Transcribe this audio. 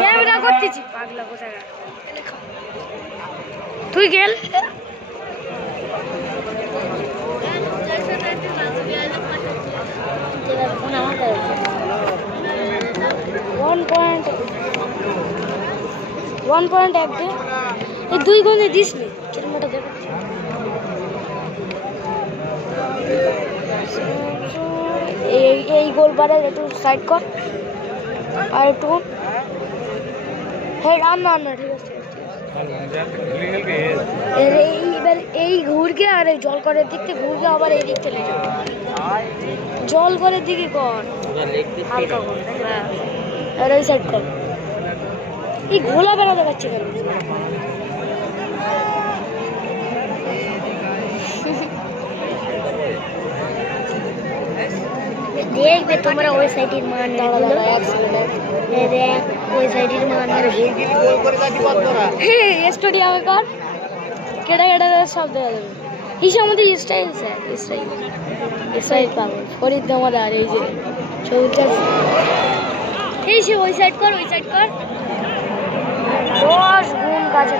camera করতেছি পাগলা কোথায় তুই গেল वन पॉइंट एक दे ये दुई गुणे दिस में किलोमीटर दे এই গোল বারে একটু সাইড কর আর একটু হ্যাঁ রান না না ঠিক আছে এইবার এই ঘুরকে আর এই জল করের দিক থেকে ঘুরকে আবার এই দিক চলে যাবে জল করের দিকে কর হালকা কর আর ওই সাইড কর এই ঘোলা বেড়াতে পারছি কেন দেখবে তোমরা ওই সাইডের মান ওই সাইডের মান স্টোরি হবে কর কেডা কেডা সব দেওয়া যাবে হিসা আমাদের স্টাইল স্যার স্টাইল পাবো ফরিদ দামাদার এই যে ছবিটা এই সে ওই সাইড কর 10 গুণ কাছে